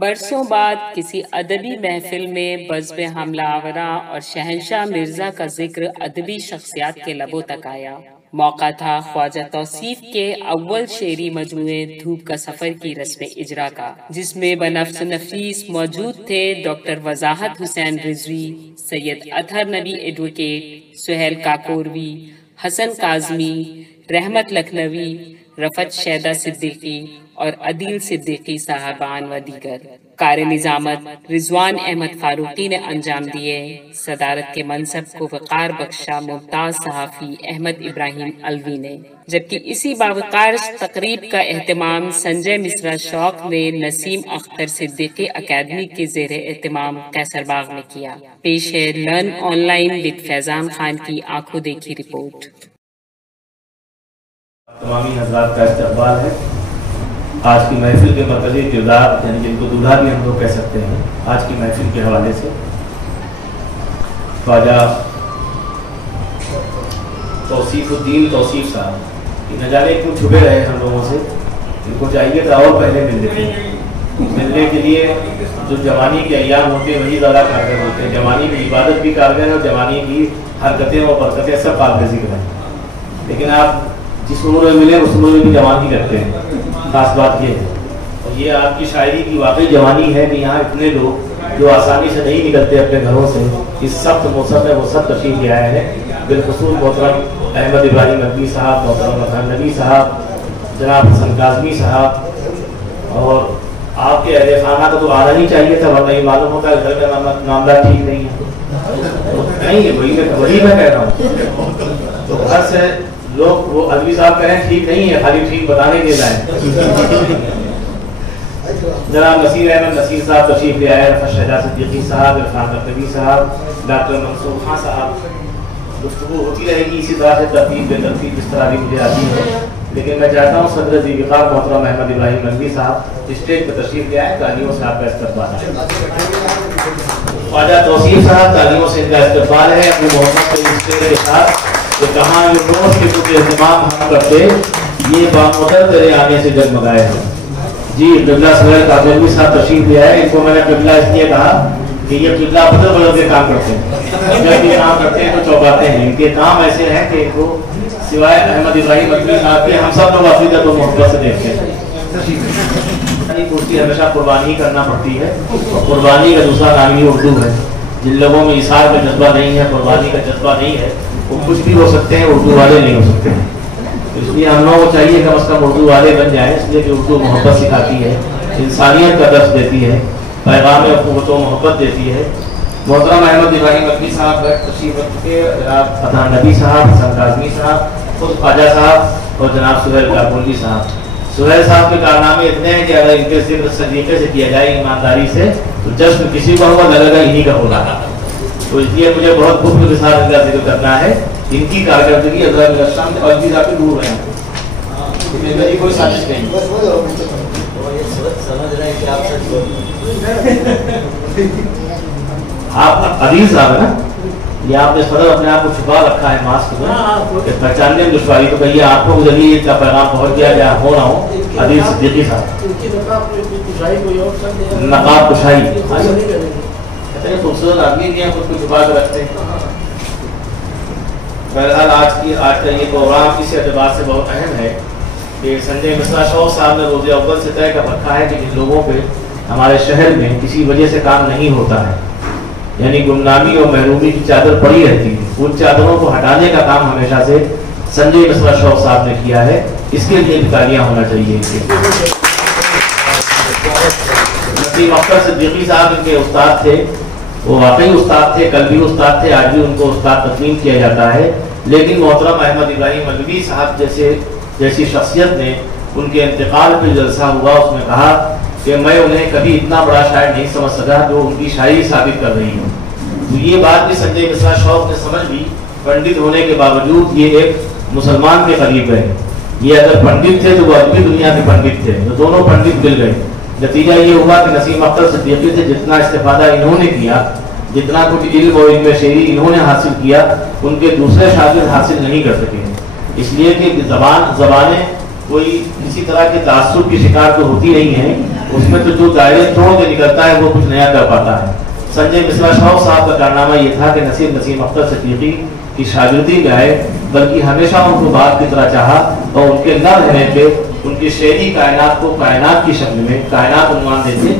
برسوں بعد کسی ادبی محفل میں بزم حملہ آورا اور شہنشاہ مرزا کا ذکر ادبی شخصیات کے لبوں تک آیا۔ موقع تھا خواجہ توصیف کے اول شعری مجموعے دھوپ کا سفر کی رسم اجرا کا، جس میں بنفس نفیس موجود تھے ڈاکٹر وضاحت حسین رضوی، سید اطہر نبی ایڈوکیٹ، سہیل کاکوروی، حسن کاظمی، رحمت لکھنوی، رفعت شیدہ صدیقی اور عدیل صدیقی صاحبان و دیگر۔ کار نظامت رضوان احمد فاروقی نے انجام دیے۔ صدارت کے منصب کو وقار بخشا ممتاز صحافی احمد ابراہیم الوی نے، جبکہ اسی باوقار تقریب کا اہتمام سنجے مصرا شوق نے نسیم اختر صدیقی اکیڈمی کے زیر اہتمام قیصر باغ میں کیا۔ پیش ہے لرن آن لائن وتھ فیضان خان کی آنکھوں دیکھی رپورٹ۔ تمامی حضرات کا استقبال ہے۔ آج کی محفل کے مرکزی کردار، یعنی جن کو دولہا بھی ہم لوگ کہہ سکتے ہیں، آج کی محفل کے حوالے سے خواجہ توصیف الدین توصیف صاحب، نہ جانے کیوں چھپے رہے ہم لوگوں سے، ان کو چاہیے تھا اور پہلے ملنے کے لیے۔ جو جوانی کے ایام ہوتے ہیں وہی زیادہ کارگر ہوتے ہیں، جوانی کی عبادت بھی کارگر ہے اور جوانی کی حرکتیں اور برکتیں سب قابل ذکر ہیں، لیکن آپ جس عمر میں ملے اس عمر میں بھی جوانی کرتے ہیں۔ خاص بات یہ ہے، اور یہ آپ کی شاعری کی واقعی جوانی ہے کہ یہاں اتنے لوگ جو آسانی سے نہیں نکلتے اپنے گھروں سے، اس سخت موسم میں وہ سب تشریف لے آئے ہیں۔ بالخصوص محترم احمد ابراہیم الوی صاحب، محترم اطہر نبی صاحب، جناب حسن کاظمی صاحب، اور آپ کے اہل خانہ کا تو آنا ہی چاہیے تھا، ورنہ یہ معلوم ہوتا ہے گھر کا معاملہ ٹھیک نہیں ہے، وہی میں کہہ رہا ہوں۔ تو گھر سے لوگ وہ الوی صاحب کہہ رہے ہیں ٹھیک نہیں ہے، خالی ٹھیک بتانے کے لائے۔ جناب نصیر احمد نصیر صاحب تشریف لے آئے، رفعت شیدہ صدیقی صاحب، عرفان نقوی صاحب، ڈاکٹر منصور خان صاحب۔ گفتگو ہوتی رہے گی اسی طرح سے ترتیب بے ترتیب جس طرح بھی مجھے آتی ہے، لیکن میں چاہتا ہوں صدر ذی وقار محترم احمد ابراہیم الوی صاحب اسٹیج پہ تشریف لے آئے، تالیوں سے آپ کا استقبال ہے۔ خواجہ توصیف صاحب، تالیوں سے ان کا استقبال ہے اپنی محبت کے اسٹیج کے ساتھ، کہ کہاں یہ روز کے کچھ اہتمام ہم کرتے، یہ بامودر تیرے آنے سے جگمگائے ہیں۔ جی قبلہ سہیل کاکوروی صاحب تشریف لے آئے، ان کو میں نے قبلہ اس لیے کہا کہ یہ قبلہ بدل بدل کے کام کرتے ہیں، جب یہ کام کرتے ہیں تو چوکاتے ہیں، ان کے کام ایسے ہیں کہ ان کو سوائے احمد ابراہیم الوی صاحب کے ہم سب لوگ عقیدت و محبت سے دیکھتے ہیں۔ کرسی ہمیشہ قربانی کرنا پڑتی ہے، اور قربانی کا دوسرا نام ہی اردو ہے۔ جن لوگوں میں اثار کا جذبہ نہیں ہے، قربانی کا جذبہ نہیں ہے، وہ کچھ بھی ہو سکتے ہیں، اردو والے نہیں ہو سکتے ہیں۔ اس لیے ہم لوگوں کو چاہیے کم از کم اردو والے بن جائیں، اس لیے کہ اردو محبت سکھاتی ہے، انسانیت کا درس دیتی ہے، پیغام اخوت و محبت دیتی ہے۔ محترم احمد ابراہیم الوی صاحب تشریف رکھ چکے، جناب اطہر نبی صاحب، حسن کاظمی صاحب، خود خواجہ صاحب اور جناب سہیل کاکوروی صاحب۔ سہیل صاحب کے کارنامے اتنے ہیں کہ اگر ان کے ذکر سلیقے سے کیا جائے، ایمانداری سے، تو جشن کسی کا ہوگا لگے گا انہی کا ہو رہا۔ تو اس لیے مجھے بہت خود کے ساتھ ان کا ذکر کرنا ہے۔ ان کی کارکردگی حضرت الشام اور بھی آپ دور ہیں، میری کوئی سازش نہیں۔ آپ عزیز صاحب ہے نا، یہ آپ نے صدر اپنے آپ کو چھپا رکھا ہے ماسک میں، پہچاننے میں دشواری، تو کہیے آپ کو ذریعے کا پیغام پہنچ گیا یا ہو نہ ہو۔ عزیز صدیقی صاحب، نقاب کشائی، اتنے خوبصورت آدمی بھی ہیں، خود کو چھپا کے رکھتے ہیں۔ بہرحال آج کا یہ پروگرام اس اعتبار سے بہت اہم ہے کہ سنجے مصرا شوق صاحب نے روز اول سے طے کر رکھا ہے کہ جن لوگوں پہ ہمارے شہر میں کسی وجہ سے کام نہیں ہوتا ہے، یعنی گمنامی اور محرومی کی چادر پڑی رہتی ہے، ان چادروں کو ہٹانے کا کام ہمیشہ سے سنجے مصرا شوق صاحب نے کیا ہے۔ اس کے لیے اداریاں ہونا چاہیے۔ نسیم اختر صدیقی صاحب ان کے استاد تھے، وہ واقعی استاد تھے، کل بھی استاد تھے، آج بھی ان کو استاد تسلیم کیا جاتا ہے، لیکن محترم احمد ابراہیم الوی صاحب جیسی شخصیت نے ان کے انتقال پہ جلسہ ہوا، اس میں کہا کہ میں انہیں کبھی اتنا بڑا شاعر نہیں سمجھ سکا جو ان کی شاعری ثابت کر رہی ہے۔ تو یہ بات بھی سنجے مصرا شوق نے سمجھ لی، پنڈت ہونے کے باوجود یہ ایک مسلمان کے قریب ہے۔ یہ اگر پنڈت تھے تو وہ ادبی دنیا کے پنڈت تھے، تو دونوں پنڈت مل گئے۔ نتیجہ یہ ہوا کہ نسیم اختر صدیقی سے جتنا استفادہ انہوں نے کیا، جتنا کچھ علم اور علم شعری انہوں نے حاصل کیا، ان کے دوسرے شاگرد حاصل نہیں کر سکے، اس لیے کہ زبانیں کوئی کسی طرح کے تعصب کی شکار تو ہوتی نہیں ہیں، اس میں تو جو دائرے توڑ کے نکلتا ہے وہ کچھ نیا کر پاتا ہے۔ سنجے مصرا شوق صاحب کا کارنامہ یہ تھا کہ نسیم اختر صدیقی کی شاگردی میں آئے، بلکہ ہمیشہ ان کو باپ کی طرح چاہا اور ان کے نہ رہنے پہ ان کی شعری کائنات کو کائنات کی شکل میں کائنات عنوان دیتے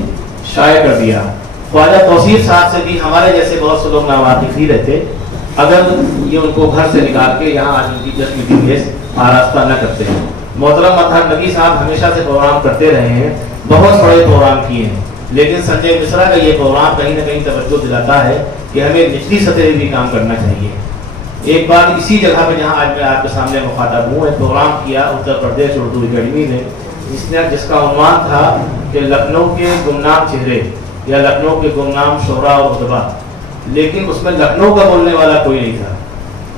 شائع کر دیا۔ خواجہ توصیف صاحب سے بھی ہمارے جیسے بہت سے لوگ ناواقف ہی رہتے اگر یہ ان کو گھر سے نکال کے یہاں آج ان کی جشن کی میز آراستہ نہ کرتے ہیں۔ محترم مطہر نبی صاحب ہمیشہ سے پروگرام کرتے رہے ہیں، بہت بڑے پروگرام کیے ہیں، لیکن سنجے مصرا کا یہ پروگرام کہیں نہ کہیں توجہ دلاتا ہے کہ ہمیں نچلی سطح پہ بھی کام کرنا چاہیے۔ ایک بار اسی جگہ پہ جہاں آج میں آپ کے سامنے مخاطب ہوں، ایک پروگرام کیا اتر پردیش اردو اکیڈمی نے، جس کا عنوان تھا کہ لکھنؤ کے گمنام چہرے یا لکھنؤ کے گمنام شعراء اور ادبا، لیکن اس میں لکھنؤ کا بولنے والا کوئی نہیں تھا۔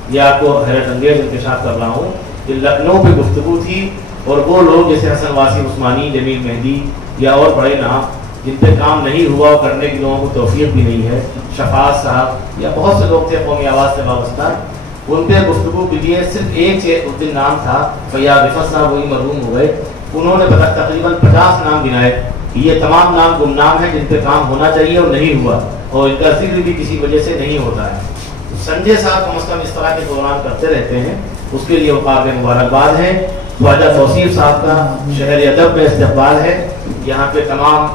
یہ آپ کو حیرت انگیز انکشاف کر رہا ہوں کہ لکھنؤ پہ گفتگو تھی اور وہ لوگ جیسے حسن واسم عثمانی، جمیل مہدی یا اور بڑے نام جن پہ کام نہیں ہوا اور کرنے کی لوگوں کو توفیق بھی نہیں ہے، شفاعت صاحب یا بہت سے لوگ تھے قومی آواز سے وابستہ، ان پہ گفتگو کے لیے صرف ایک اس دن نام تھا فیاض رفعت صاحب، وہی مرحوم ہو گئے۔ انہوں نے تقریباً 50 نام گنائے کہ یہ تمام نام گمنام ہیں جن پہ کام ہونا چاہیے اور نہیں ہوا، اور ان کا ذکر بھی کسی وجہ سے نہیں ہوتا ہے۔ سنجے صاحب کم از کم اس طرح کے پروگرام کرتے رہتے ہیں، اس کے لیے وہ قابل مبارکباد ہے۔ خواجہ توصیف صاحب کا شہر ادب میں استقبال ہے، یہاں پہ تمام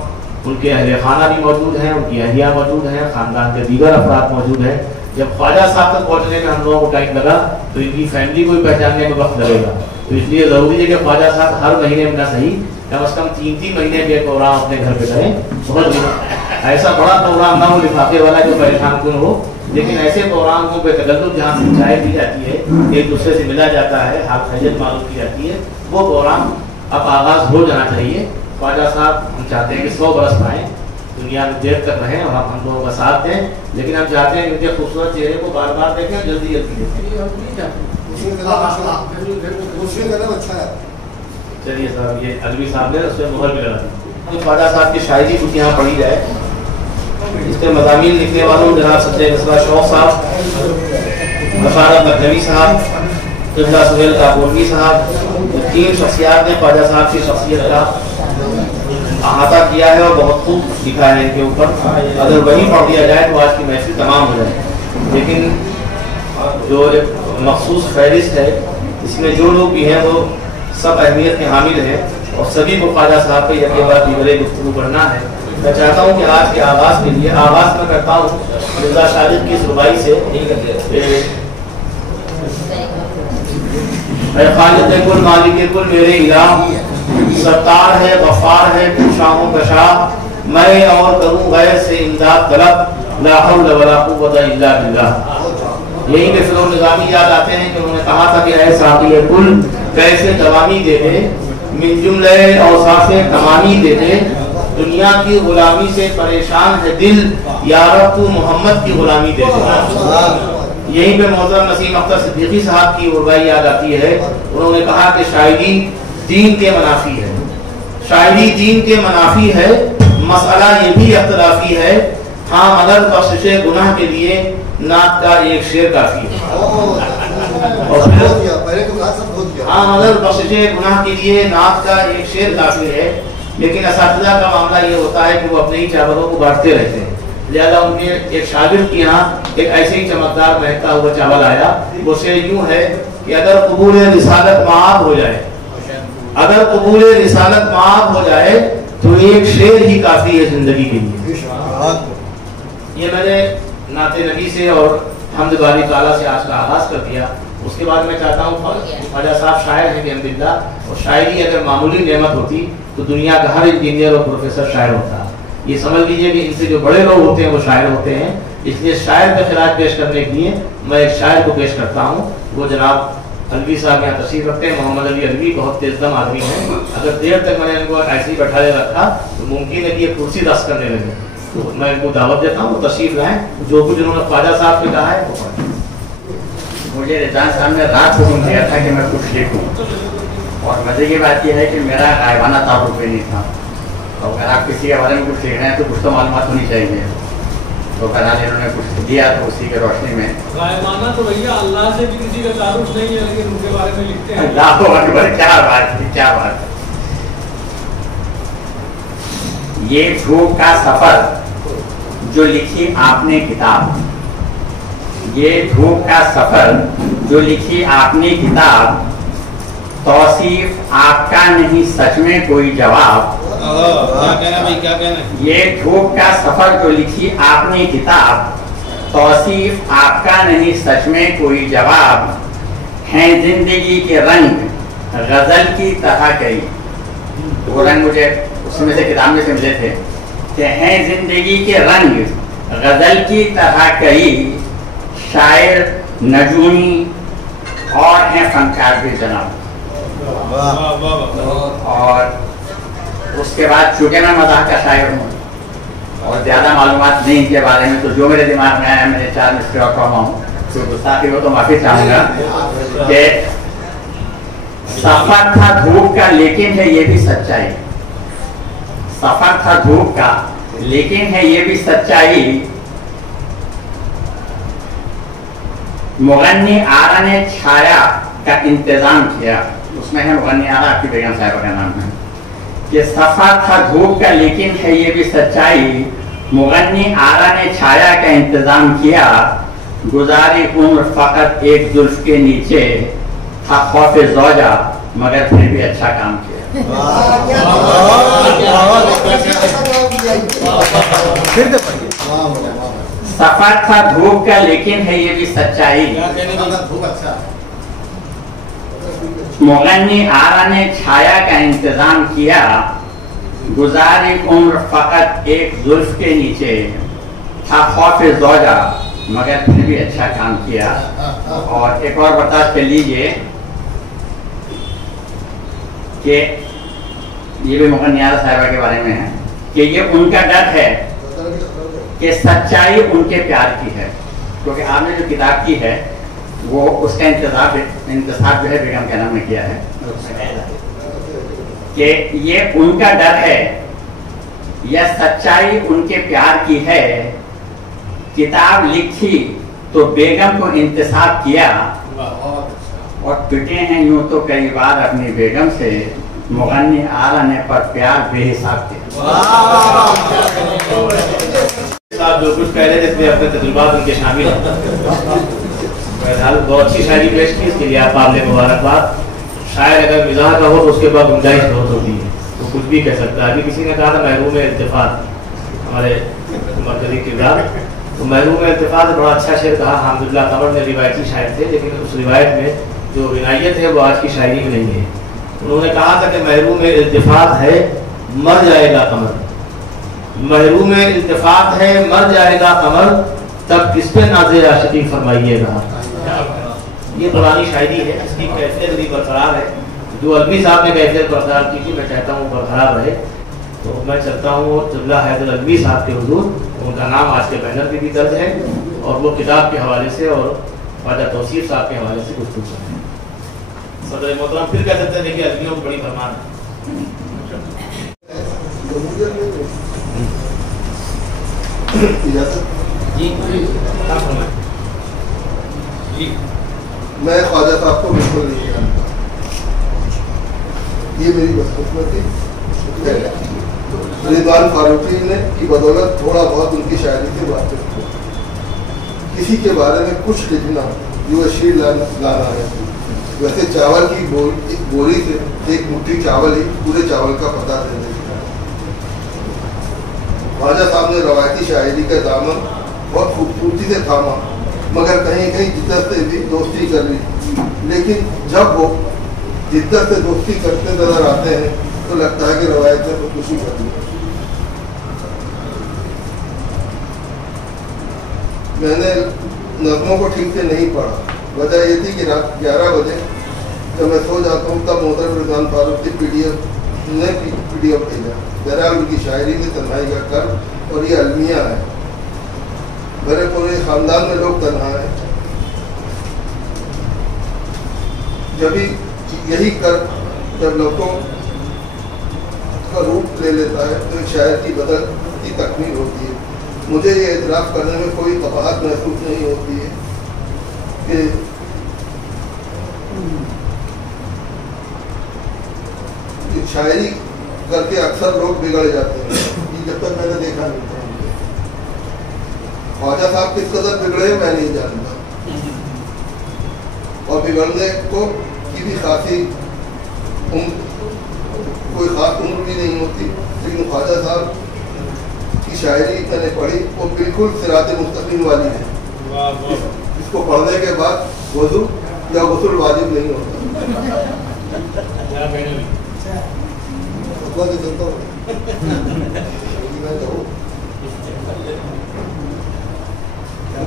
ان کے اہل خانہ بھی موجود ہیں، ان کی اہلیہ موجود ہیں، خاندان کے دیگر افراد موجود ہیں۔ جب خواجہ صاحب تک پہنچنے میں ہم لوگوں کو ٹائم لگا تو ان کی فیملی کو بھی پہچاننے میں وقت لگے گا، تو اس لیے ضروری ہے کہ خواجہ صاحب ہر مہینے میں نہ صحیح کم از کم 3 مہینے میں ایک پروگرام اپنے گھر پہ کریں۔ بہت ایسا بڑا پروگرام نہ ہو لفافے والا جو پریشان کن ہو، لیکن ایسے پروگرام کو بے تکلف جہاں سے چائے دی جاتی ہے، ایک دوسرے سے ملا جاتا ہے، حق خیریت معلوم کی جاتی ہے، وہ پروگرام اب آغاز ہو جانا چاہیے۔ خواجہ صاحب ہم چاہتے ہیں کہ 100 برس پائیں، دنیا میں دیر تک رہیں اور ہم لوگوں کا ساتھ دیں، لیکن ہم چاہتے ہیں کہ ان کے خوبصورت چہرے کو بار بار دیکھیں اور جلدی دیکھیں۔ چلیے صاحب، یہ علوی صاحب نے اس میں مہر بھی لگا دی۔ خواجہ صاحب کی شاعری کچھ یہاں پڑھی جائے، اس کے مضامین لکھنے والوں جناب سنجے مصرا شوق صاحب، غفار لکھنوی صاحب، قبلہ سہیل کاکولوی صاحب، 3 شخصیات نے خواجہ صاحب کی شخصیت کا احاطہ کیا ہے اور بہت خوب لکھا ہے ان کے اوپر۔ اگر وہی پڑھ دیا جائے تو آج کی محفل تمام ہو جائے، لیکن جو ایک مخصوص فہرست ہے اس میں جو لوگ بھی ہیں وہ سب اہمیت کے حامل ہیں اور سبھی کو خواجہ صاحب پہ یقین بار دیگر گفتگو کرنا ہے۔ میں چاہتا ہوں کہ آج کے آغاز کے لیے آغاز میں کرتا ہوں مرزا شاہد کی ربائی سے، اے خالق کل مالک کل میرے الہ، ستار ہے غفار ہے تو شاہوں کا شاہ، میں اور کروں غیر سے امداد طلب، لا حول ولا قوت الا باللہ۔ یہی پہ فلو نظامی یاد آتے ہیں کہ انہوں نے کہا تھا کہ اے ساقی کل کیسے دوامی دے دے، من جملہ اوصاف تمامی دے دے، دنیا کی غلامی سے پریشان ہے دل، یا رب تو محمد کی غلامی دے دے۔ یہیں پہ محترم نسیم اختر صدیقی صاحب کی ربائی یاد آتی ہے، انہوں نے کہا کہ شاعری دین کے منافی ہے، شاعری دین کے منافی ہے، مسئلہ یہ بھی اختلافی ہے، ہاں مگر بخشش گناہ کے لیے نعت کا ایک شعر کافی ہے۔ ہاں مگر بخشش گناہ کے لیے نعت کا ایک شعر کافی ہے، لیکن اساتذہ کا معاملہ یہ ہوتا ہے کہ وہ اپنے ہی چاولوں کو بانٹتے رہتے ہیں، لہذا ان کے ایک شاگرد کے یہاں ایک ایسے ہی چمکدار مہکتا ہوا چاول آیا، وہ شعر یوں ہے کہ اگر قبول رسالت معاف ہو جائے، اگر قبول رسالت معاف ہو جائے تو ایک شعر ہی کافی ہے زندگی کے لیے۔ یہ میں نے نعت نبی سے اور حمد باری تعالیٰ سے آج کا آغاز کر دیا۔ اس کے بعد میں چاہتا ہوں خواجہ صاحب شاعر ہیں الحمدللہ، اور شاعری اگر معمولی نعمت ہوتی تو دنیا کا ہر انجینئر اور پروفیسر شاعر ہوتا۔ یہ سمجھ لیجیے کہ ان سے جو بڑے لوگ ہوتے ہیں وہ شاعر ہوتے ہیں، اس لیے شاعر پہ خراج پیش کرنے کے لیے میں ایک شاعر کو پیش کرتا ہوں، وہ جناب علوی صاحب یہاں تشریف رکھتے ہیں، محمد علی علوی، بہت تیز دم آدمی ہیں۔ اگر دیر تک میں نے ان کو ایسے ہی بیٹھا رکھا تو ممکن ہے کہ یہ کرسی رقص کرنے لگے، تو میں ان کو دعوت دیتا ہوں وہ تشریف لائیں، جو کچھ انہوں نے خواجہ صاحب سے کہا ہے وہ پڑھیں۔ مجھے رضوان صاحب نے رات حکم دیا تھا کہ میں کچھ لکھوں، اور مزے کی بات یہ ہے کہ میرا غائبانہ تعارف بھی نہیں تھا، تو اگر آپ کسی کے بارے میں کچھ لکھ رہے ہیں تو کچھ تو معلومات ہونی چاہیے، تو بہرحال انہوں نے کچھ دیا تو اسی کے روشنی میں۔ غائبانہ تو بھیا اللہ سے بھی کسی کا تعارف نہیں ہے، لیکن ان کے بارے میں لکھتے ہیں۔ اللہ اکبر، کیا بات ہے، کیا بات ہے۔ ये धूप का सफर जो लिखी आपने किताब, ये धूप का सफर जो लिखी आपने किताब, तौसीफ आपका नहीं सच में कोई जवाब। क्या कहना भाई, क्या कहना? ये धूप का सफर जो लिखी आपने किताब, तौसीफ आपका नहीं सच में कोई जवाब। हैं जिंदगी के रंग गजल की तरह कई, वो रंग मुझे उसमें से किताब में से मिले थे कि हैं जिंदगी के रंग गजल की तरह कई, शायर नजूमी और हैं फनकार भी जनाब। और उसके बाद चूंकि मैं मज़ाक का शायर हूँ और ज़्यादा मालूमात नहीं इनके बारे में, तो जो मेरे दिमाग में आया मैंने 4 मिसरे और कहा हूँ, तो गुस्ताखी हो तो माफ़ी चाहूँगा कि सफर था धूप का लेकिन है ये भी सच्चाई, सफर था धूप का लेकिन है ये भी सच्चाई। मुगन्नी आरा ने छाया का इंतजाम किया, उसमें है मुगन्नी आरा, आपकी बेगम साहिबा का नाम है, कि सफर था धूप का लेकिन है ये भी सच्चाई। मुगन्नी आरा ने छाया का इंतजाम किया, गुजारी उम्र फकत एक जुल्फ के नीचे, था खौफ ज़ौजा मगर फिर भी अच्छा काम किया। सफर था धूप का लेकिन है ये भी सच्चाई। मुगन्नी आरा ने छाया का इंतजाम किया, गुजारी उम्र फकत एक जुल्फ के नीचे, था खौफ ज़ौजा मगर फिर भी अच्छा काम किया। और एक और बता लीजिए कि ये भी मुगन्नी आरा साहिबा के बारे में है कि ये उनका डर है कि सच्चाई उनके प्यार की है, क्योंकि आपने जो किताब की है वो उसका इंतजाम जो है बेगम के नाम में किया है, कि ये उनका डर है या सच्चाई उनके प्यार की है। किताब लिखी तो बेगम को इंतसाब किया, और पिटे हैं यूं तो कई बार अपनी बेगम से, मुगन्नी आरा ने पर प्यार बेहिसाब किया। जो कुछ कह रहे थे इसमें अपने तजुर्बात उनके शामिल हैं। बहुत अच्छी शायरी पेश की, इसके लिए आप आपने मुबारकबाद। शायर अगर मिजाह का हो तो उसके बाद गुंजाइश बहुत होती है, तो कुछ भी कह सकता है। अभी किसी ने कहा था महरूम इल्तिफात, हमारे मरकजी किरदार, तो महरूम इल्तिफात बड़ा अच्छा शेर कहा। हामिदुल्लाह कमर ने रिवायती शायर थे, लेकिन उस रिवायत में जो विनायत है वो आज की शायरी में नहीं है। उन्होंने कहा था कि महरूम इल्तिफात है मर जाएगा कमर, महरूम इल्तिफात है मर जाएगा कमर, तब किस पे नाज़े आशिकी फरमाइएगा। ये पुरानी शायरी है, इसकी कैफियत भी बरकरार है। जो अलवी साहब ने कैफियत बरकरार की थी, मैं चाहता हूँ बरकरार रहे। तो मैं चलता हूँ क़िबला हैदर अलवी साहब के हुजूर, उनका नाम आज के बैनर पे भी दर्ज है, और वो किताब के हवाले से और ख्वाजा तौसीफ साहब के हवाले से गुफ्तगू करें। सदर मोहतरम फिर कह सकते हैं, देखिए अलवियों को बड़ी फरमान है। मैं ख्वाजा साहब को बिल्कुल नहीं जानता, ये मेरी बदकिस्मती रिजवान फारूकी ने की बदौलत थोड़ा बहुत उनकी शायरी से वाकिफ हुआ। किसी के बारे में कुछ लिखना जो शीर लाना है। वैसे चावल की बोरी से एक मुट्ठी चावल ही पूरे चावल का पता दे देगा। ख्वाजा साहब ने रवायती शायरी का दामन बहुत खूबसूरती से थामा, मगर कहीं कहीं जिद्दत से भी दोस्ती कर ली। लेकिन जब वो जिद्दत से दोस्ती करते नजर आते हैं तो लगता है कि रवायत में खुदकुशी कर ली। मैंने नज़मों को ठीक से नहीं पढ़ा। वजह ये थी कि रात 11 बजे जब मैं सो जाता हूँ तब मोहतरम रिजवान फारूकी PDF भेजा। बहरहाल उनकी शायरी में तन्हाई का कर, और ये अलमिया है। मेरे पूरे ख़ानदान में लोग तन्हा हैं। जब यही कर जब लोगों का रूप ले लेता है तो शायर की बदल की तकमील होती है। मुझे ये इतराफ़ करने में कोई कबाहत महसूस नहीं होती है कि शायरी करके अक्सर लोग बिगड़ जाते हैं। कि जब तक मैंने देखा नहीं था। ख्वाजा साहब किस कदर बिगड़े मैं नहीं जानता, और बिगड़ने को की भी खासी कोई खास उम्र भी नहीं होती, लेकिन ख्वाजा साहब की शायरी मैंने पढ़ी, वो बिल्कुल सिरात मुस्तकीम वाली है। इसको पढ़ने के बाद वज़ू या गुस्ल वाजिब नहीं होता।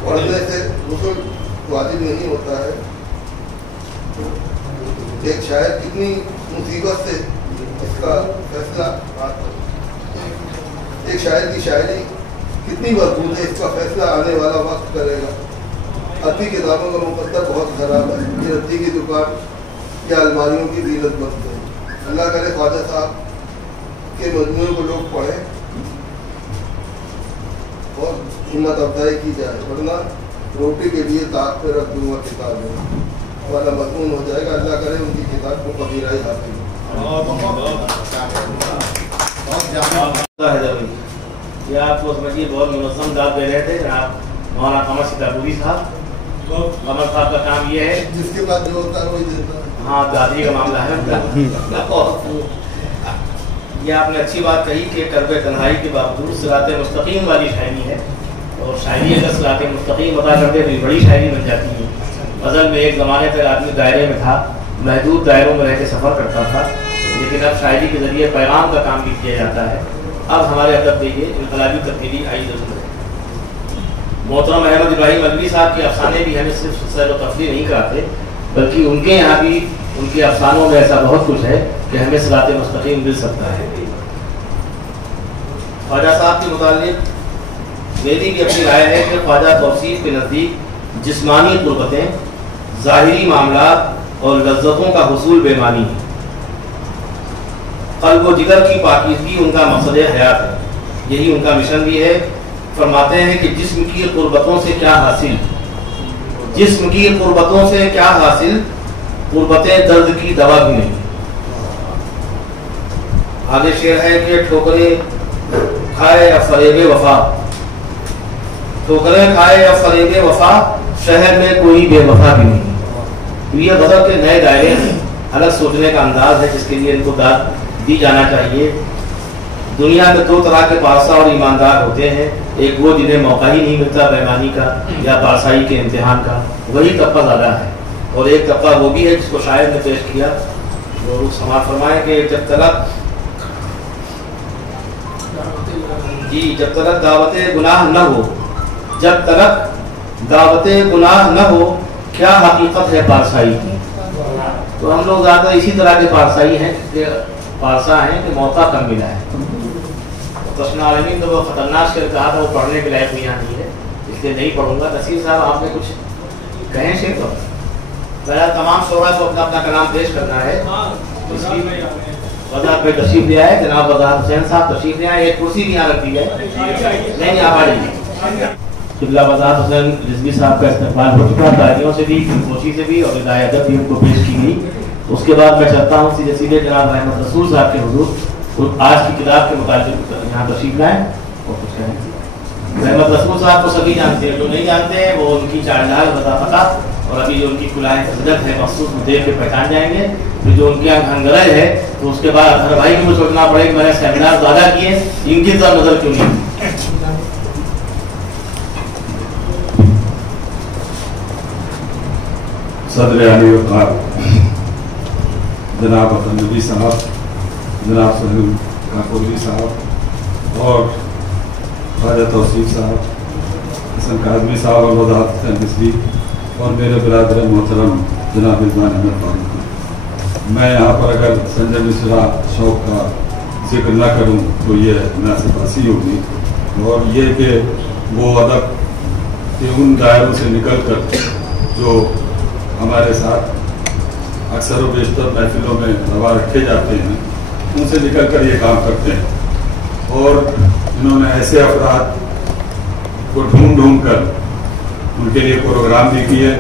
पढ़ने से गुस्ल वाजिब नहीं होता है। एक शायर कितनी मुसीबत से इसका फैसला, एक शायर की शायरी कितनी मजबूत है, इसका फैसला आने वाला वक्त करेगा। अरबी किताबों का मुकद्दर बहुत खराब है, ये रद्दी की दुकान या अलमारियों की जीनत बन गई। अल्लाह करे ख्वाजा साहब के मजमूए को लोग पढ़ें और हिम्मत अफजाई की जाए, वरना रोटी के लिए ताक पे रख दूंगा किताब वाला मजमून हो जाएगा। अल्लाह करे उनकी किताब को पबीराई हासिल हो। ये आपको समझिए बहुत मुनज़्ज़म दाद दे रहे थे जनाब मौलाना कमर सीतापुरी साहब। कमर साहब का काम ये है, जिसके बाद जो होता है वही देता है। हाँ, दादी का मामला है। ये आपने अच्छी बात कही कि कर्ब तन्हाई के बावजूद सिरात मुस्तकीम वाली शायरी है, और शायरी अगर सिरात मुस्तकीम अदा करते तो बड़ी शायरी बन जाती है। गज़ल में एक ज़माने तक आदमी दायरे में था, महदूद दायरों में रह के सफ़र करता था, लेकिन अब शायरी के ज़रिए पैगाम का काम भी किया जाता है। अब हमारे अदब में ये इनकलाबी तब्दीली आई ज़रूर है। मोहतरम अहमद इब्राहिम अलवी साहब के अफसाने भी हमें सिर्फ सैर व तफरीह नहीं कराते, बल्कि उनके यहाँ भी उनके अफसानों में ऐसा बहुत कुछ है कि हमें सिरात मुस्तकीम मिल सकता है। ख्वाजा साहब के मुताल्लिक़ मेरी भी अपनी राय है कि ख्वाजा तौसीफ़ के नज़दीक जिस्मानी क़ुर्बतें, ज़ाहिरी मामलात और लज़्ज़तों का हुसूल बेमानी है। क़ल्ब व जिगर की पाकीज़गी उनका मक़सद हयात है, यही उनका मिशन भी है। फरमाते हैं कि जिस्म की क़ुर्बतों से क्या हासिल, जिस्म की क़ुर्बतों से क्या हासिल, क़ुर्बतें दर्द की दवा भी नहीं। आगे शेर है कि ठोकरें खाए या फरेब वफा, ठोकरें खाए या फरेब वफा, शहर में कोई बेवफा भी नहीं। तो ये गज़ल के नए दायरे हैं, अलग सोचने का अंदाज है जिसके लिए इनको दाद दी जाना चाहिए। दुनिया में दो तरह के पारसा और ईमानदार होते हैं, एक वो जिन्हें मौका ही नहीं मिलता बेईमानी का या पारसाई के इम्तिहान का, वही तबका ज़्यादा है, और एक तबका वो भी है जिसको शायर ने पेश किया, वो समाज फरमाए कि जब तलक दावत गुनाह न हो, जब तलक दावत गुनाह न हो, क्या हकीकत है पारसाई की। तो हम लोग ज़्यादा इसी तरह के पारसाई हैं कि पारसा हैं कि मौका कम मिला है। तस्नालमीन तो वो खतरनाक शेर कहा था, वो पढ़ने के लायक यहाँ नहीं है, इसलिए नहीं पढ़ूंगा। नसीर साहब आपने कुछ कहें शेर तो मेरा तमाम शोरा को अपना अपना कलाम पेश करना है। इसकी वज़ाहत पे तशरीफ ले आए जनाब वज़ाहत हुसैन साहब, तशरीफ ले आए, एक कुर्सी भी यहाँ रख दी है, नहीं आप आ जाइए। किबला वज़ाहत हुसैन रिजवी साहब का इस्तेमाल हो चुका, तालियों से भी, खामोशी से भी, और हिदायत भी उनको पेश की गई। उसके बाद मैं चाहता हूँ सीधे सीधे जनाब अहमद रसूल साहब के हुजूर आज की किताब के मुताबिक यहाँ तशरीफ लाएं और कुछ कहें। अहमद रसूल साहब को सभी जानते हैं, जो नहीं जानते हैं वो उनकी चारदार वज़ाफ़ता और अभी जो उनकी खुलाए हजरत है मखसूस देख के पहचान जाएंगे। तो जो उनके यहाँ घंगरज है तो उसके बाद हर भाई को सोचना पड़ेगा मैंने सेमिनार ज़्यादा किए, इनकी तरफ नजर क्यों नहीं। सदर आने वक़ार जनाब नबी साहब, जनाब सोहेल काकोली साहब और ख्वाजा तौसीफ साहब, हसन काज़मी साहब और वज़ाहत हुसैन रिज़वी और मेरे बिरादर मोहतरम जनाब इरफान अहमद फारूक। मैं यहाँ पर अगर संजय मिश्रा शौक़ का जिक्र न करूँ तो ये नासिफासी होगी, और ये कि वो अदब के उन दायरों से निकल कर जो हमारे साथ अक्सर व बेशतर महफिलों में रवा रखे जाते हैं, उनसे निकल कर ये काम करते हैं। और इन्होंने ऐसे अफराद को ढूंढ कर उनके लिए प्रोग्राम भी किए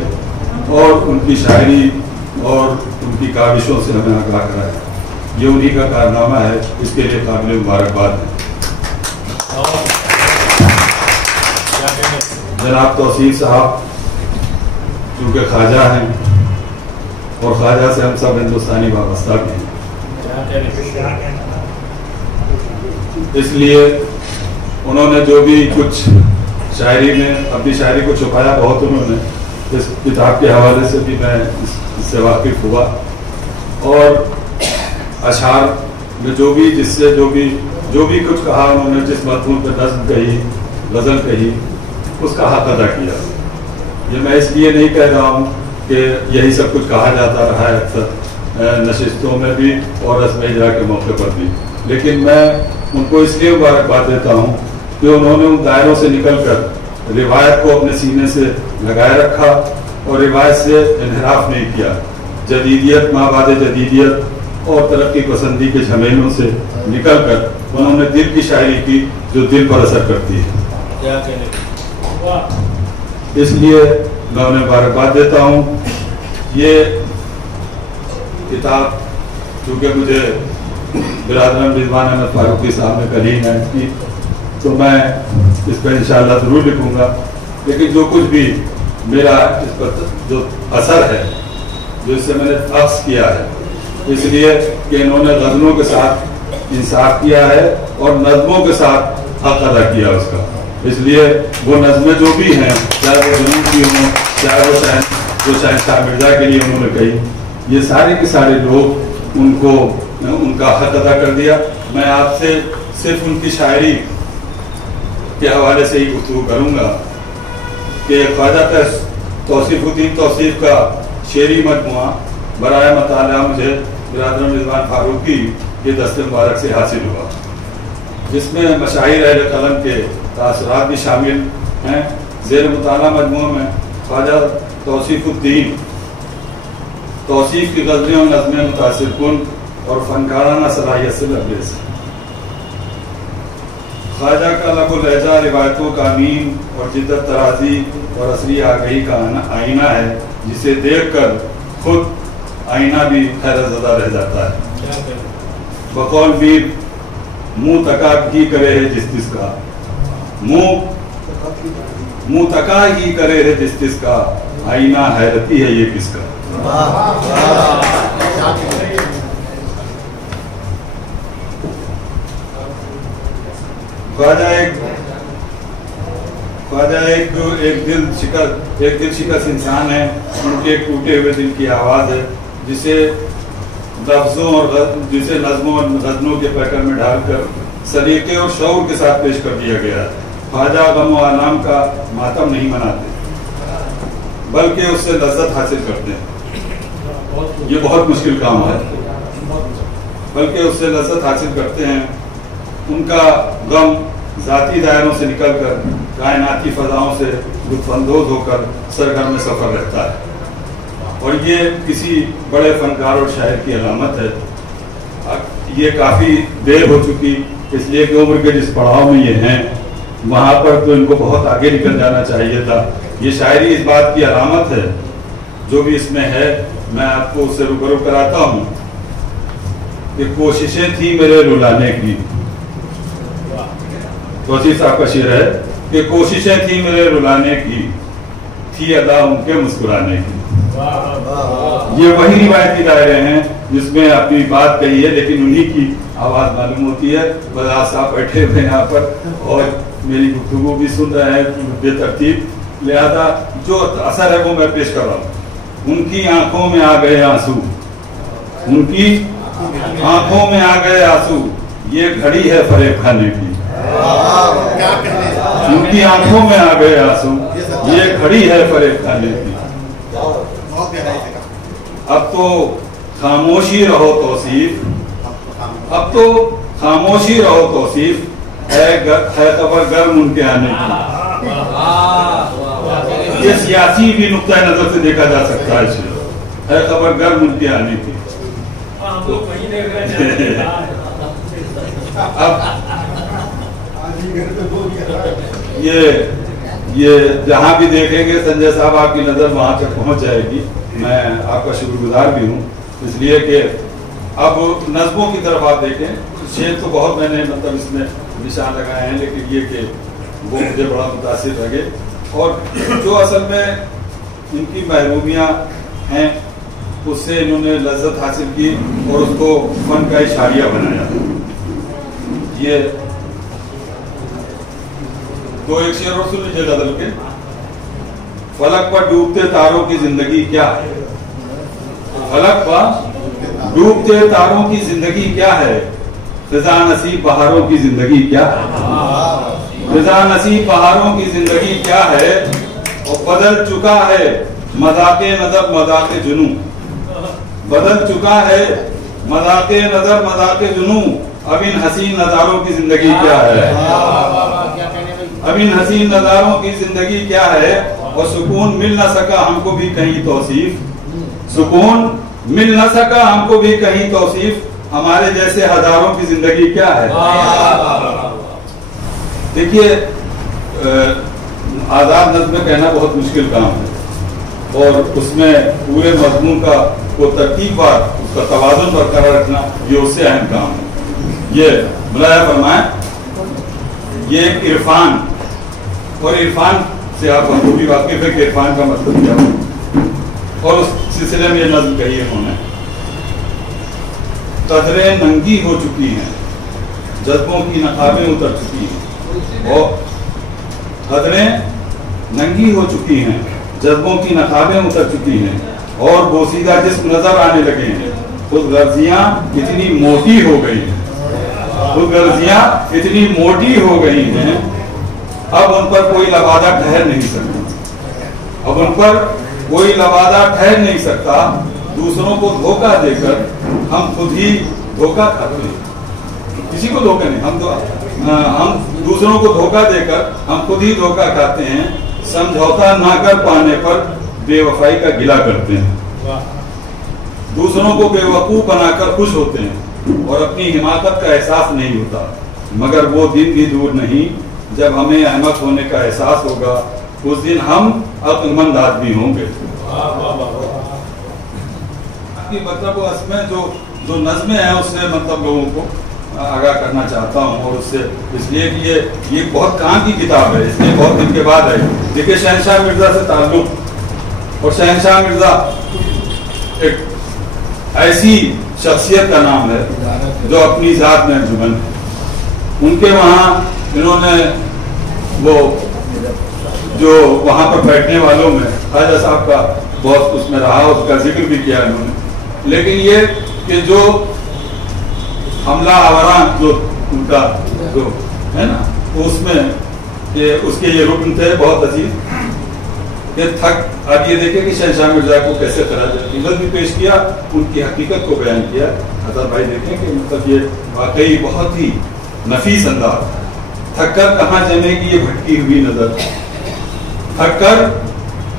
और उनकी शायरी और उनकी काविशों से हमें आगाह कराया। ये उन्हीं का कारनामा है, इसके लिए काबिल मुबारकबाद है। जनाब तौसीफ साहब चूँकि ख्वाजा हैं और ख्वाजा से हम सब हिंदुस्तानी वाबस्ता भी हैं, इसलिए उन्होंने जो भी कुछ शायरी में अपनी शायरी को छुपाया बहुत, उन्होंने इस किताब के हवाले से भी मैं इससे वाकिफ हुआ। और अशार में जो भी जिससे जो भी कुछ कहा उन्होंने, जिस मजमून पर नज़्म कही, गज़ल कही, उसका हक अदा किया। ये मैं इसलिए नहीं कह रहा हूँ कि यही सब कुछ कहा जाता रहा है अक्सर नशिस्तों में भी और रस्म इजरा के मौके पर भी, लेकिन मैं उनको इसलिए मुबारकबाद देता हूँ कि उन्होंने उन दायरों से निकलकर रिवायत को अपने सीने से लगाए रखा और रिवायत से इनहराफ नहीं किया। जदीदियत माबाद जदीदियत और तरक्की पसंदी के झमेलों से निकलकर उन्होंने दिल की शायरी की जो दिल पर असर करती है। इसलिए मैं उन्हें मुबारकबाद देता हूँ। ये किताब चूँकि मुझे बिरादर रिजवान अहमद फारूकी साहब ने कल ही इनायत की, तो मैं इस पर इंशाअल्लाह ज़रूर लिखूँगा, लेकिन जो कुछ भी मेरा इस पर जो असर है, जो इससे मैंने अक्स किया है, इसलिए कि इन्होंने गज़लों के साथ इंसाफ किया है और नज़मों के साथ हक अदा किया उसका। इसलिए वो नज़में जो भी हैं, चाहे वो जुनून की हों, चाहे वो शहंशाह मिर्ज़ा के लिए उन्होंने कही, ये सारे के सारे लोग उनको उनका हक अदा कर दिया। मैं आपसे सिर्फ उनकी शायरी के हवाले से ही गुफ्तगू करूँगा कि ख्वाजा तौसीफुद्दीन तौसीफ का शेरी मजमुआ बराए मताला मुझे बिरादर रिजवान फारूकी के दस्ते मुबारक से हासिल हुआ, जिसमें मशाहिर अहले कलम के तासुरात भी शामिल हैं। ज़ेर मुताला मजमुआ में ख्वाजा तौसीफुद्दीन तौसीफ की गज़लें और नज़में मुतासिर कुन और फनकाराना सलाहियत से लबरेज़। ख्वाजा का लबुल लहजा रिवायतों का अमीन और जिद्दत तराजी और असली आगही का आईना है, जिसे देखकर खुद आईना भी हैरतज़दा रह जाता है। बकौल मीर मुँह तका ही करे है जिस जिसका, मुँह तका ही करे है जिस जिसका, आईना हैरती है ये किसका। ख्वाजा एक दिल शिकस्त इंसान है। उनके एक टूटे हुए दिल की आवाज़ है, जिसे लफ्ज़ों और नज़मों और गज़लों के पैटर्न में ढालकर सलीके और शऊर के साथ पेश कर दिया गया है। ख्वाजा गम व आलाम का मातम नहीं मनाते, बल्कि उससे लज्जत हासिल करते हैं। ये बहुत मुश्किल काम है, बल्कि उससे लज्जत हासिल करते हैं। उनका गम ज़ाती दायरों से निकलकर कायनाती फ़ज़ाओं से लुत्फ़अंदोज़ होकर सरगर्म में सफ़र रहता है, और ये किसी बड़े फनकार और शायर की अलामत है। ये काफ़ी देर हो चुकी, इसलिए कि उम्र के जिस पड़ाव में ये हैं वहाँ पर तो इनको बहुत आगे निकल जाना चाहिए था। ये शायरी इस बात की अलामत है, जो भी इसमें है मैं आपको उससे रूबरू कराता हूँ कि कोशिशें थी मेरे रुलाने की। तौसीफ साहब का शेर है कि कोशिशें थी मेरे रुलाने की, थी अदा उनके मुस्कुराने की। ये वही रिवायती दायरे हैं जिसमें अपनी बात कही है, लेकिन उन्हीं की आवाज़ मालूम होती है। बजाज साहब बैठे हुए यहाँ पर और मेरी गुफ्तगू भी सुन रहे हैं बेतरतीब, लिहाजा जो असर है वो मैं पेश कर रहा हूँ। उनकी आंखों में आ गए आंसू, उनकी आंखों में आ गए आंसू, ये घड़ी है फरेब खाने की। उनकी आंखों में आ गए आंसू, ये घड़ी है फरेब खाने की। अब तो खामोशी रहो तौसीफ, अब तो खामोशी रहो तौसीफ, है खबर गर्म उनके आने की। ये सियासी भी नुक्ता नजर से देखा जा सकता है, है खबर गर्म उनके आने की। अब ये जहाँ भी देखेंगे संजय साहब आपकी नज़र वहाँ तक पहुँच जाएगी। मैं आपका शुक्रगुजार भी हूँ, इसलिए कि अब नज़मों की तरफ आप देखें। शेर तो बहुत मैंने मतलब इसमें निशान लगाए हैं, लेकिन ये कि वो मुझे बड़ा मुतासिर लगे اور جو اصل میں ان کی محرومیاں ہیں اس سے انہوں نے لذت حاصل کی اور اس کو فن کا اشاریہ بنایا. یہ تو ایک شعر اور سن لیجیے غزل کے. فلک پر ڈوبتے تاروں کی زندگی کیا ہے, فلک پر ڈوبتے تاروں کی زندگی کیا ہے, فضا نصیب بہاروں کی زندگی کیا ہے, فضا نصیب بہاروں کی زندگی کیا ہے, اور بدل چکا ہے مذاق نظر مذاق جنوں, بدل چکا ہے مذاق نظر مذاق جنوں, اب ان حسین نظاروں کی زندگی کیا ہے, اب ان حسین نظاروں کی زندگی کیا ہے, اور سکون مل نہ سکا ہم کو بھی کہیں توصیف, سکون مل نہ سکا ہم کو بھی کہیں توصیف, ہمارے جیسے ہزاروں کی زندگی کیا ہے. دیکھیے آزاد نظمیں کہنا بہت مشکل کام ہے, اور اس میں پورے مضمون کا کو ترتیب بار اس کا توازن برقرار رکھنا یہ اس سے اہم کام ہے. یہ ملاحظہ فرمائیں, یہ ایک عرفان, اور عرفان سے آپ ہم کو بھی واقف ہے کہ عرفان کا مطلب کیا ہو, اور اس سلسلے میں یہ نظم کہی ہے انہوں نے. قدریں ننگی ہو چکی ہیں, جذبوں کی نقابیں اتر چکی ہیں, اور قدریں ننگی ہو چکی ہیں, جذبوں کی نقابیں اتر چکی ہیں, اور بوسیدہ جسم نظر آنے لگے ہیں, خود غرضیاں اتنی موٹی ہو گئی ہیں, خود غرضیاں اتنی موٹی ہو گئی ہیں, اب ان پر کوئی لبادہ ٹھہر نہیں سکتا, اب ان پر کوئی لبادہ ٹھہر نہیں سکتا, دوسروں کو دھوکہ دے کر ہم خود ہی دھوکہ کھاتے ہیں, کسی کو دھوکہ نہیں, ہم دوسروں کو دھوکہ دے کر ہم خود ہی دھوکہ کھاتے ہیں, سمجھوتا نہ کر پانے پر بے وفائی کا گلہ کرتے ہیں, دوسروں کو بے وقوف بنا کر خوش ہوتے ہیں, اور اپنی حماقت کا احساس نہیں ہوتا, مگر وہ دن بھی دور نہیں جب ہمیں احمق ہونے کا احساس ہوگا, اس دن ہم عقل مند آدمی ہوں گے. مطلب اس میں جو نظمیں ہیں اس سے مطلب لوگوں کو آگاہ کرنا چاہتا ہوں, اور اس سے اس لیے کہ یہ بہت کام کی کتاب ہے, اس لیے بہت دن کے بعد ہے. دیکھیے شہنشاہ مرزا سے تعلق, اور شہنشاہ مرزا ایک ایسی شخصیت کا نام ہے جو اپنی ذات میں انجمن ہے. ان کے وہاں انہوں نے وہ جو وہاں پر بیٹھنے والوں میں خواجہ صاحب کا بہت اس میں رہا, اس کا ذکر بھی کیا انہوں نے. لیکن یہ کہ جو حملہ آوراں جو ان کا جو ہے نا اس میں کہ اس کے یہ رکن تھے بہت عزیز, کہ تھک اب یہ دیکھیں کہ شہنشاہ مرزا کو کیسے خراج عقیدت بھی پیش کیا, ان کی حقیقت کو بیان کیا. حضرت بھائی دیکھیں کہ مطلب یہ واقعی بہت ہی نفیس انداز. تھک کر کہاں جمے گی یہ بھٹکی ہوئی نظر, تھک کر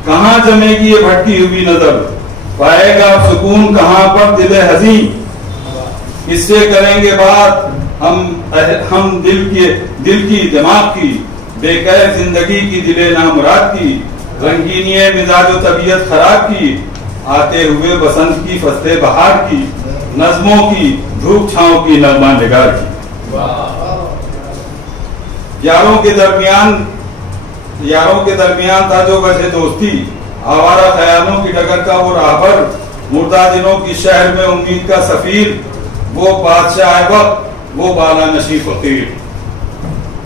کہاں جمے گی یہ بھٹکی ہوئی نظر, پائے گا سکون کہاں پر دل حزین, اس سے کریں گے بات ہم دل کی دماغ کی, بے قید زندگی کی دل نامراد کی, رنگینی مزاج و طبیعت خراب کی, آتے ہوئے بسنت کی فصل بہار کی, نظموں کی دھوپ چھاؤں کی نغمہ نگار کی. یاروں کے درمیان تھا جو وجہ دوستی, آوارہ خیالوں کی ڈگر کا وہ راہبر, مردہ دنوں کی شہر میں امید کا سفیر, وہ بادشاہ وقت وہ بالا نشی فقیر,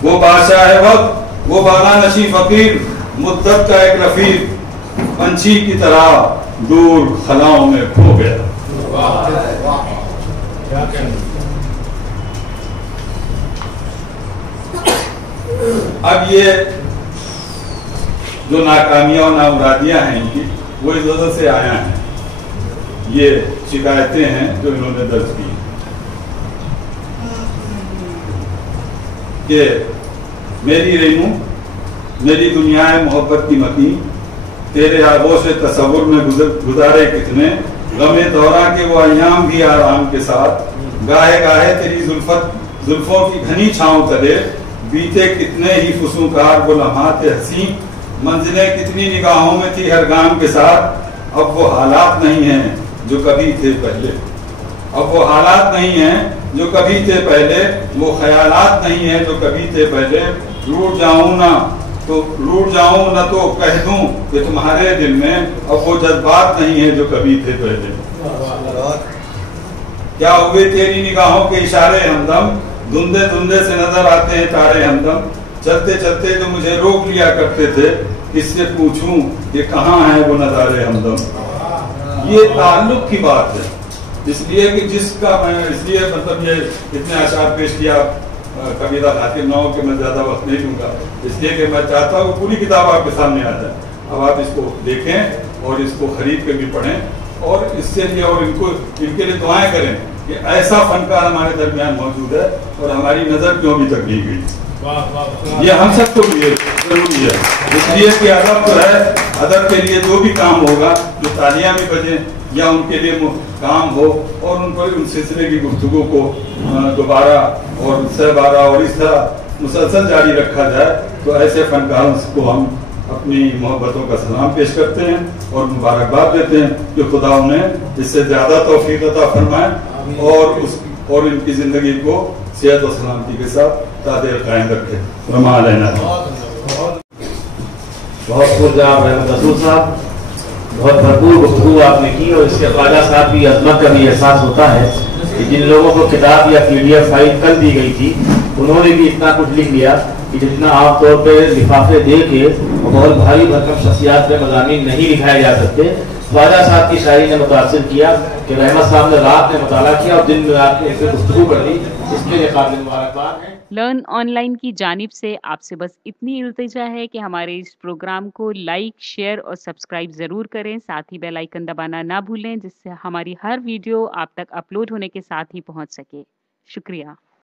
وہ بادشاہ وقت وہ بالا نشی فقیر, مدت کا ایک رفیق پنچھی کی طرح دور خلاؤں میں کھو گیا. اب یہ جو ناکامیاں اور نامرادیاں ہیں ان کی وہ اس وجہ سے آیا ہیں, یہ شکایتیں ہیں جو انہوں نے درج کی کہ میری رینو میری دنیا محبت کی متی, تیرے آغوش تصور میں گزارے کتنے, غم دورہ کے وہ ایام بھی آرام کے ساتھ, گاہے گاہے تیری زلفوں کی گھنی چھاؤں تلے, بیتے کتنے ہی فسوکار وہ لمحات حسین, منزلیں کتنی نگاہوں میں تھی ہر گام کے ساتھ, اب وہ حالات نہیں ہیں جو کبھی تھے پہلے, اب وہ حالات نہیں ہیں جو کبھی تھے پہلے, وہ خیالات نہیں ہیں جو کبھی تھے پہلے, روٹ جاؤں نہ तो रूठ जाऊं न तो कह दूं कि तुम्हारे दिल में अब वो जज्बात नहीं है जो कभी थे पहले। क्या हुए तेरी निगाहों के इशारे हमदम, धुंधे धुंधे से नजर आते हैं तारे हमदम, चलते चलते जो मुझे रोक लिया करते थे, किससे पूछूं ये कहाँ है वो नजारे हमदम। ये ताल्लुक की बात है, इसलिए कि जिसका मैं इसलिए मतलब ये इतने अशार पेश किया कबीरा खातिर नौ के मैं ज्यादा वक्त नहीं दूंगा, इसलिए कि मैं चाहता हूँ पूरी किताब आपके सामने आ जाए। अब आप इसको देखें और इसको खरीद के भी पढ़ें और इससे लिए और इनके लिए दुआएं करें कि ऐसा फनकार हमारे दरमियान मौजूद है और हमारी नजर क्यों अभी तक नहीं गई। ये हम सबको लिए जरूरी है, इसलिए कि अदब तो है, अदब के लिए जो भी काम होगा, जो तालियां भी बजें या उनके लिए काम हो और उन पर उन सिलसिले की गुफ्तगू को दोबारा और सहबारा और इस तरह मुसलसल जारी रखा जाए, तो ऐसे फनकारों को हम अपनी मोहब्बतों का सलाम पेश करते हैं और मुबारकबाद देते हैं कि खुदा उन्हें इससे ज्यादा तौफीक अता फरमाए और इनकी जिंदगी को सेहत और सलामती के साथ तादेर कायम रखे। रमा लेना बहुत खूब जनाब रहमत रसूल साहब, बहुत भरपूर गुफ्तगू आपने की और इसके ख्वाजा साहब की अजमत का भी एहसास होता है कि जिन लोगों को किताब या PDF फाइल कल दी गई थी उन्होंने भी इतना कुछ लिख लिया कि जितना आमतौर पर लिफाफे दे के और बहुत भारी भरकम शख्सियात के मज़ामीन नहीं लिखाए जा सकते। ख्वाजा साहब की शायरी ने मुतासिर किया कि रहमत साहब ने रात में मुताला किया और दिन में रात में इनसे गुफ्तगू कर दी, इसके लिए काबिल मुबारकबाद है। लर्न ऑनलाइन की जानिब से आपसे बस इतनी इल्तिजा है कि हमारे इस प्रोग्राम को लाइक, शेयर और सब्सक्राइब ज़रूर करें। साथ ही बेल आइकन दबाना ना भूलें, जिससे हमारी हर वीडियो आप तक अपलोड होने के साथ ही पहुंच सके। शुक्रिया।